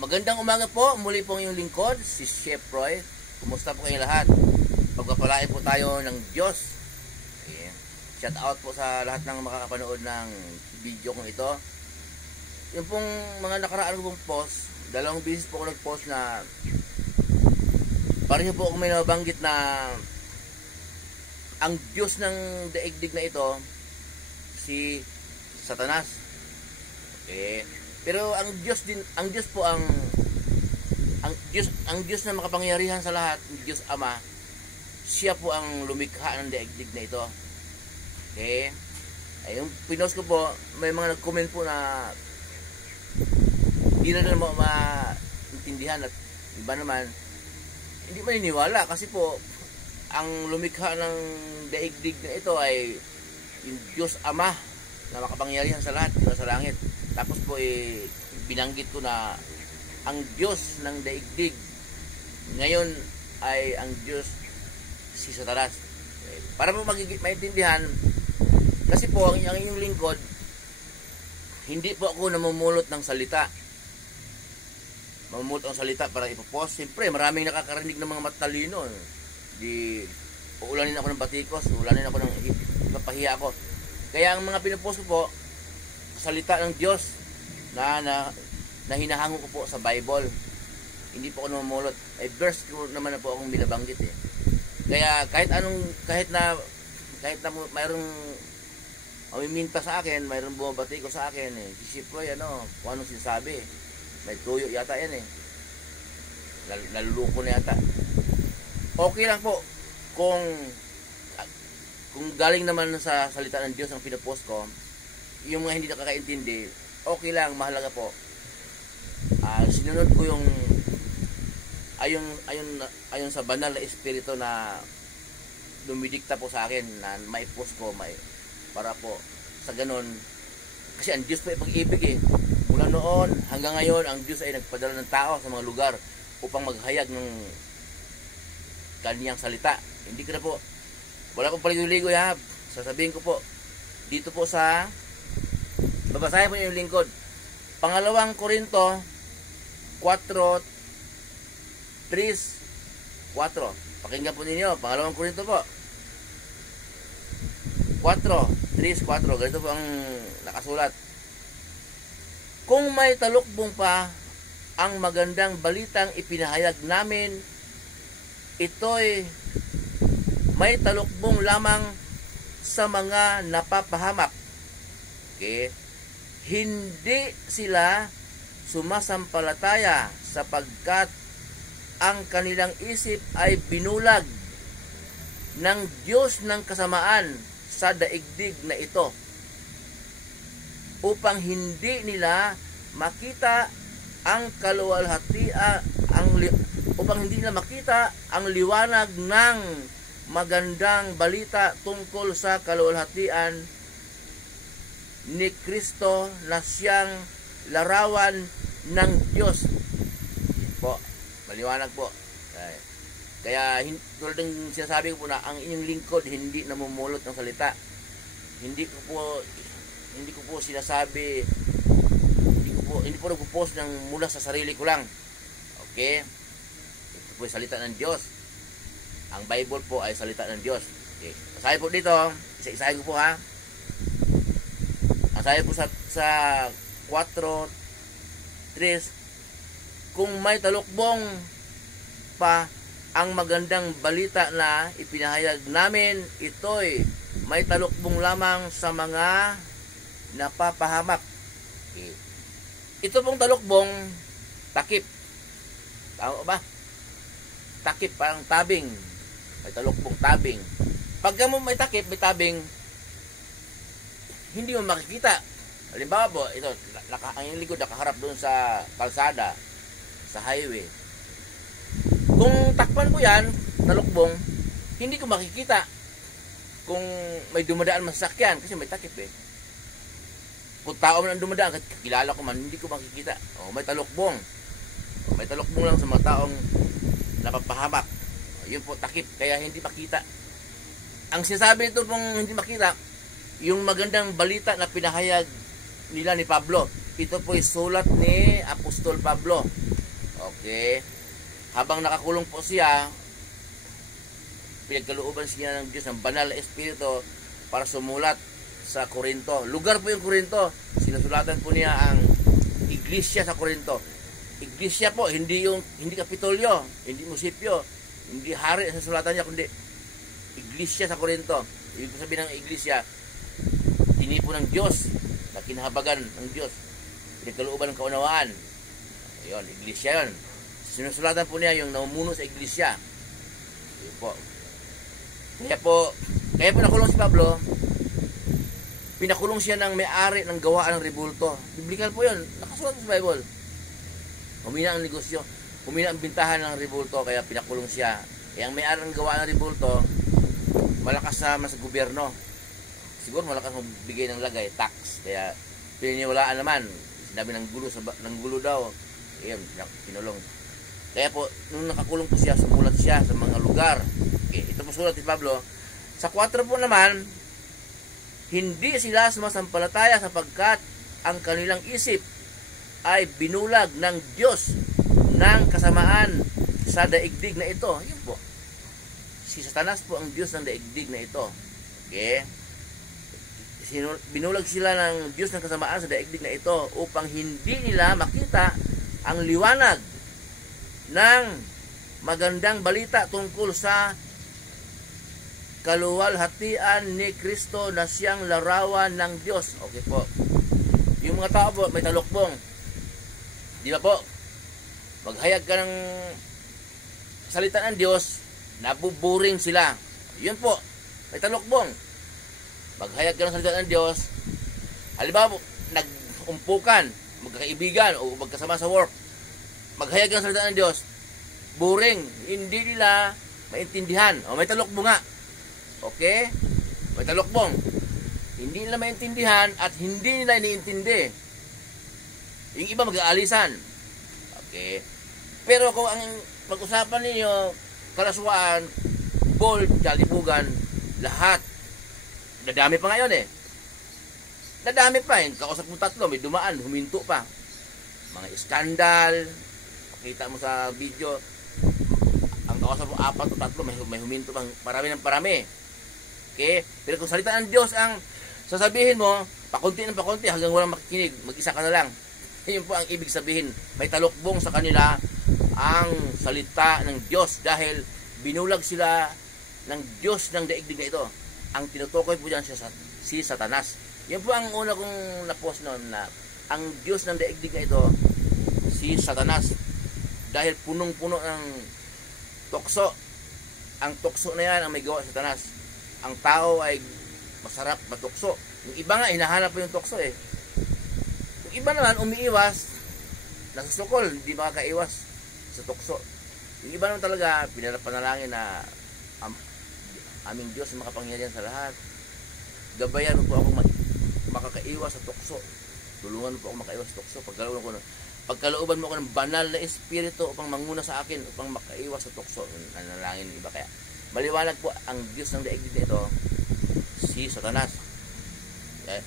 Magandang umaga po, muli po yung lingkod, si Chef Roy. Kumusta po kayong lahat? Pagpapalain po tayo ng Diyos. Ayan. Shout out po sa lahat ng makakapanood ng video kong ito. Yung pong mga nakaraan kong post, dalawang beses po ako nag-post na pareho po ako may nabanggit na ang Diyos ng daigdig na ito, si Satanas. Okay. Pero ang Diyos po ang Diyos na makapangyarihan sa lahat, ang Diyos Ama, siya po ang lumikha ng daigdig na ito. Okay? Ay, yung pinost ko po, may mga nag-comment po na hindi na maintindihan at iba naman hindi maniniwala kasi po ang lumikha ng daigdig na ito ay yung Diyos Ama na makapangyarihan sa lahat sa langit. Tapos po binanggit ko na ang Diyos ng daigdig ngayon ay ang Diyos si Satanas. Para po maintindihan, kasi po ang inyong lingkod, hindi po ako namumulot ng salita. Mamumulot ng salita para ipopost. Siyempre, maraming nakakarinig ng mga matalino. Di, uulanin ako ng batikos, uulanin ako ng ipapahiya ako. Kaya ang mga pinupost ko po, salita ng Diyos na hinahango ko po sa Bible. Hindi po ako namumulot. Ay verse ko naman na po akong binabanggit eh. Kaya kahit na mayroong mamiminta sa akin, mayroong bumabati ko sa akin eh. Si Roy, kung anong sinasabi. May tuyo yata yan eh. Naluluko na yata. Okay lang po kung galing naman sa salita ng Diyos ang pinapost ko. Yung mga hindi nakakaintindi, okay lang, mahalaga po. Sinunod ko yung ayon sa banal na espiritu na dumidikta po sa akin na mai-post ko para po sa ganun. Kasi ang Diyos po ay pag-ibig eh. Mula noon hanggang ngayon, ang Diyos ay nagpadala ng tao sa mga lugar upang maghayag ng kaniyang salita. Hindi ko na po, wala pong paligoy-ligoy ha. Sasabihin ko po, dito po sa babasahin po yung lingkod. Pangalawang Korinto 4:3-4. Pakinggan po ninyo. Pangalawang Korinto po 4:3-4. Ganito po ang nakasulat. Kung may talukbong pa ang magandang balitang ipinahayag namin, ito'y may talukbong lamang sa mga napapahamak. Okay? Hindi sila sumasampalataya sapagkat ang kanilang isip ay binulag ng Diyos ng kasamaan sa daigdig na ito upang hindi nila makita ang kaluwalhatian ang liwanag ng magandang balita tungkol sa kaluwalhatian ni Kristo na siyang larawan ng Diyos po. Maliwanag po. Kaya tulad ng sinasabi ko po na ang inyong lingkod hindi namumulot ng salita. Hindi ko po sinasabi, hindi po nagpo-post ng mula sa sarili ko lang. Okay? Ito po ay salita ng Diyos. Ang Bible po ay salita ng Diyos. Okay. Basahin po dito, isa-isahin ko po ha. Basahin po sa 4:3. Kung may talukbong pa ang magandang balita na ipinahayag namin, ito'y may talukbong lamang sa mga napapahamak. Okay. Ito pong talukbong, takip. Tama ba? Takip, parang tabing. May talukbong tabing. Pagka mo may takip, may tabing, hindi mo makikita. Halimbawa po, ito, ang likod nakaharap doon sa kalsada, sa highway. Kung takpan ko yan, talukbong, hindi ko makikita kung may dumadaan masakyan kasi may takip eh. Kung tao man ang dumadaan, kilala ko man, hindi ko makikita. May talukbong. May talukbong lang sa mga taong napapahamak. Yun po, takip, kaya hindi makita. Ang sinasabi nito pong hindi makita, yung magandang balita na pinahayag nila ni Pablo, ito po ay sulat ni Apostol Pablo. Okay. Habang nakakulong po siya, pinagkalooban siya ng Diyos ng banal na espiritu para sumulat sa Corinto. Lugar po yung Corinto. Sinusulatan po niya ang iglesia sa Corinto. Iglesia po, hindi kapitolyo, hindi musipyo, hindi hari sa sulatan niya, kundi iglesia sa Corinto. Ibig sabihin ng iglesia, tinipo ng Diyos, na kinahabagan ng Diyos, pinagkalooban ng kaunawaan. Ayun, iglesia yun. Sinusulatan po niya yung namumuno sa iglesia. Ayun po. Kaya po nakulong si Pablo. Pinakulong siya ng may-ari ng gawaan ng rebulto. Biblical po yun. Nakasulat sa Bible. Humina ang negosyo. Humina ang bintahan ng rebulto. Kaya pinakulong siya. Kaya ang may-ari ng gawaan ng rebulto, malakas sa gobyerno. Siguro malakas magbigay ng lagay, tax. Kaya pininiwalaan naman. Sinabi ng gulo daw. Ayan, pinulong. Kaya po, nung nakakulong po siya, sumulat siya sa mga lugar. Okay, ito po sulat ni Pablo. Sa 4 po naman, hindi sila sumasampalataya sapagkat ang kanilang isip ay binulag ng Diyos ng kasamaan sa daigdig na ito. Yun po. Si Satanas po ang Diyos ng daigdig na ito. Okay? Binulag sila ng Diyos ng kasamaan sa daigdig na ito upang hindi nila makita ang liwanag ng magandang balita tungkol sa kaluwalhatian ni Kristo na siyang larawan ng Diyos. Okay po. Yung mga tao po, may talukbong. Di ba po? Maghayag ka ng salita ng Diyos, nabuburing sila. Yun po. May talukbong. Maghayag ka ng salita ng Diyos, halimbawa po, nag-umpukan, magkakaibigan o magkasama sa work. Maghayag ka ng salita ng Diyos, boring. Hindi nila maintindihan. O may talukbong nga. Okay? May talukbong. Hindi nila maintindihan at hindi nila iniintindi. Yung iba mag-aalisan. Okay? Pero kung ang pag-usapan ninyo, kalaswaan, bold, kalibugan, lahat, nadami pa ngayon eh. Nadami pa eh. Kausap mo 3, may dumaan, huminto pa. Mga iskandal, pakita mo sa video, ang kausap mo 4 o 3, may huminto pang parami ng parami. Okay? Pero kung salita ng Diyos ang sasabihin mo, pakunti ng pakunti hanggang walang makikinig, mag-isa ka na lang. Yun po ang ibig sabihin. May talukbong sa kanila ang salita ng Diyos dahil binulag sila ng Diyos ng daigdig na ito. Ang tinutukoy po dyan si Satanas. Yan po ang una kong na-post noon na ang Diyos ng daigdig na ito, si Satanas. Dahil punong-puno ng tukso. Ang tukso na yan ang may gawa sa Satanas. Ang tao ay masarap matukso. Yung iba nga, hinahanap po yung tukso eh. Yung iba naman, umiiwas, nasa sukol, hindi makakaiwas sa tukso. Yung iba naman talaga, pinanapanalangin na aming Diyos na makapangyarihan sa lahat. Gabayan mo po ako makakaiwas sa tukso. Tulungan mo po ako makaiwas sa tukso. Pagkalooban mo ako ng banal na espiritu upang manguna sa akin, upang makaiwas sa tukso. Nanalangin ng iba kaya. Maliwanag po ang Diyos ng daigdig nito, si Satanas.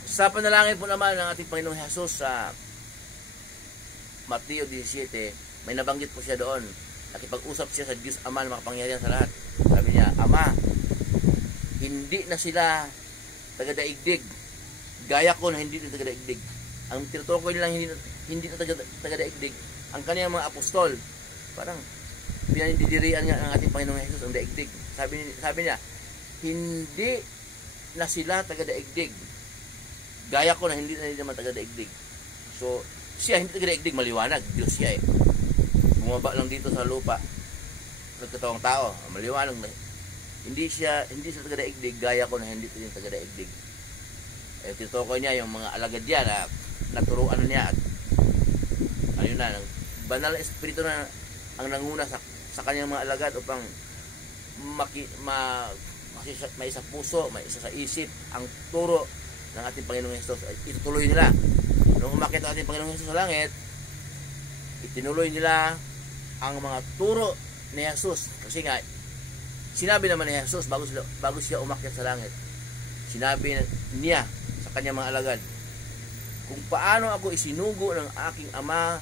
Sa panalangin po naman ng ating Panginoong Jesus sa Mateo 17, may nabanggit po siya doon. Nakipag-usap siya sa Diyos Ama na makapangyarihan sa lahat. Sabi niya, Ama, hindi na sila taga-daigdig. Gaya ko na hindi na taga-daigdig. Ang tinutukoy nilang hindi na taga-daigdig, ang kanyang mga apostol. Parang pinanidirian nga ng ating Panginoong Jesus ang daigdig. Sabi niya, hindi na sila taga-daigdig. Gaya ko na hindi na naman taga-daigdig. So, siya hindi taga-daigdig, maliwanag. Diyos siya eh. Bumaba lang dito sa lupa. Nagkatawang tao, maliwanag na. Hindi siya taga-daigdig, gaya ko na hindi taga-daigdig. Eh, tinutukoy niya yung mga alagad niya na naturuan niya at ayun na, banal na espiritu na ang nanguna sa kanyang mga alagad upang may isa puso, may isa sa isip ang turo ng ating Panginoong Hesus. Itutuloy nila. Nung umakyat ang ating Panginoong Hesus sa langit, itinuloy nila ang mga turo ni Jesus. Kasi nga, sinabi naman ni Jesus bago siya umakyat sa langit, sinabi niya sa kanyang mga alagad, kung paano ako isinugo ng aking Ama,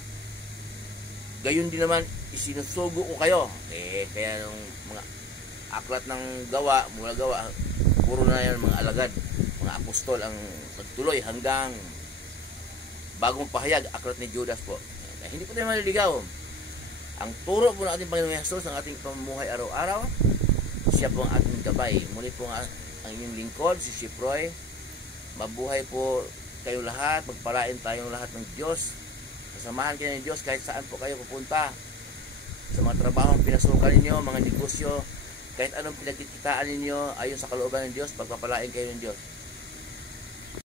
gayon din naman isinusugo ko kayo. Kaya nung mga aklat ng gawa, mula gawa, puro na yan mga alagad, mga apostol ang nagtuloy hanggang bagong pahayag, aklat ni Judas po. Kaya hindi po tayo maliligaw. Ang turo po ng ating Panginoong Hesus, ang ating pamumuhay araw-araw, siya po ang ating gabay. Muli po ang inyong lingkod, si Shiproy. Mabuhay po kayo lahat, magpalain tayong lahat ng Diyos. Kasamahan kayo ng Diyos kahit saan po kayo pupunta. Sa mga trabahong pinasukan ninyo, mga negosyo, kahit anong pinagkikitaan ninyo, ayon sa kalooban ng Diyos, pagpapalain kayo ng Diyos.